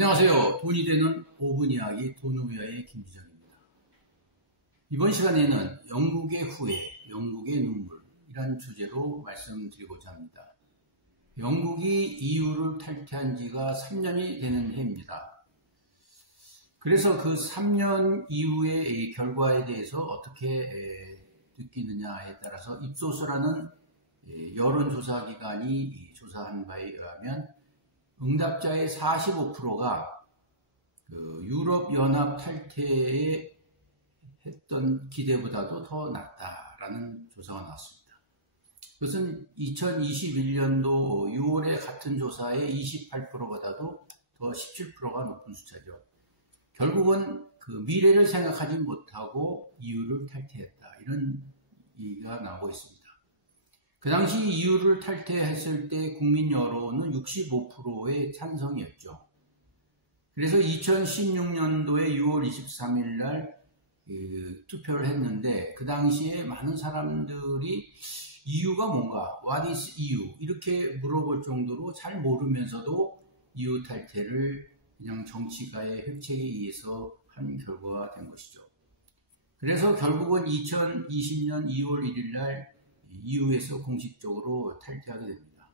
안녕하세요. 돈이 되는 5분 이야기 돈우야의 김기정입니다. 이번 시간에는 영국의 후회, 영국의 눈물이란 주제로 말씀드리고자 합니다. 영국이 EU를 탈퇴한 지가 3년이 되는 해입니다. 그래서 그 3년 이후의 결과에 대해서 어떻게 느끼느냐에 따라서 입소스라는 여론조사 기관이 조사한 바에 의하면 응답자의 45%가 유럽연합 탈퇴에 했던 기대보다도 더 낮다라는 조사가 나왔습니다. 그것은 2021년도 6월에 같은 조사의 28%보다도 더 17%가 높은 숫자죠. 결국은 그 미래를 생각하지 못하고 EU를 탈퇴했다, 이런 얘기가 나오고 있습니다. 그 당시 EU를 탈퇴했을 때 국민 여론은 65%의 찬성이었죠. 그래서 2016년도에 6월 23일 날 투표를 했는데, 그 당시에 많은 사람들이 EU가 뭔가, What is EU? 이렇게 물어볼 정도로 잘 모르면서도 EU 탈퇴를 그냥 정치가의 획책에 의해서 한 결과가 된 것이죠. 그래서 결국은 2020년 2월 1일 날 EU에서 공식적으로 탈퇴하게 됩니다.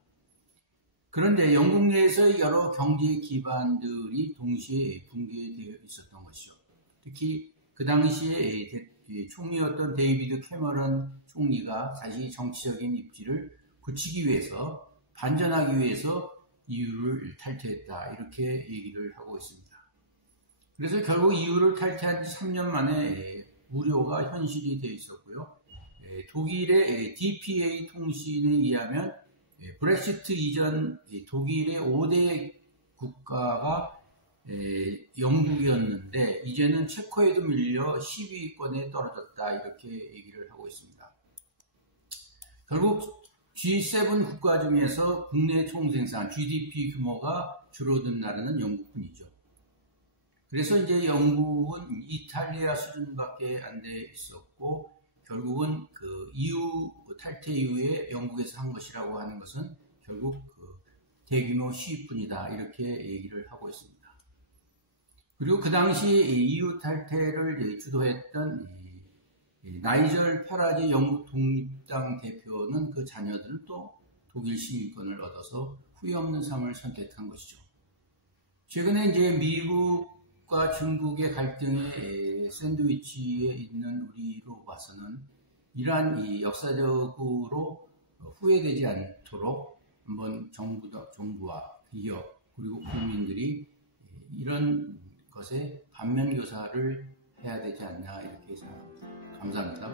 그런데 영국 내에서 여러 경제 기반들이 동시에 붕괴되어 있었던 것이죠. 특히 그 당시에 총리였던 데이비드 캐머런 총리가 자신의 정치적인 입지를 굳히기 위해서, 반전하기 위해서 EU를 탈퇴했다, 이렇게 얘기를 하고 있습니다. 그래서 결국 EU를 탈퇴한 지 3년 만에 우려가 현실이 되어 있었고요. 독일의 DPA 통신에 의하면 브렉시트 이전 독일의 5대 국가가 영국이었는데, 이제는 체코에도 밀려 10위권에 떨어졌다, 이렇게 얘기를 하고 있습니다. 결국 G7 국가 중에서 국내 총생산 GDP 규모가 줄어든 나라는 영국뿐이죠. 그래서 이제 영국은 이탈리아 수준밖에 안 돼 있었고, 결국은 그 EU 탈퇴 이후에 영국에서 한 것이라고 하는 것은 결국 그 대규모 시위뿐이다, 이렇게 얘기를 하고 있습니다. 그리고 그 당시 EU 탈퇴를 주도했던 나이젤 파라지 영국 독립당 대표는 그 자녀들은 또 독일 시민권을 얻어서 후회 없는 삶을 선택한 것이죠. 최근에 이제 미국과 중국의 갈등의 샌드위치에 있는 우리로 봐서는 이러한 역사적으로 후회되지 않도록 한번 정부와 기업 그리고 국민들이 이런 것에 반면교사를 해야 되지 않나, 이렇게 생각합니다. 감사합니다.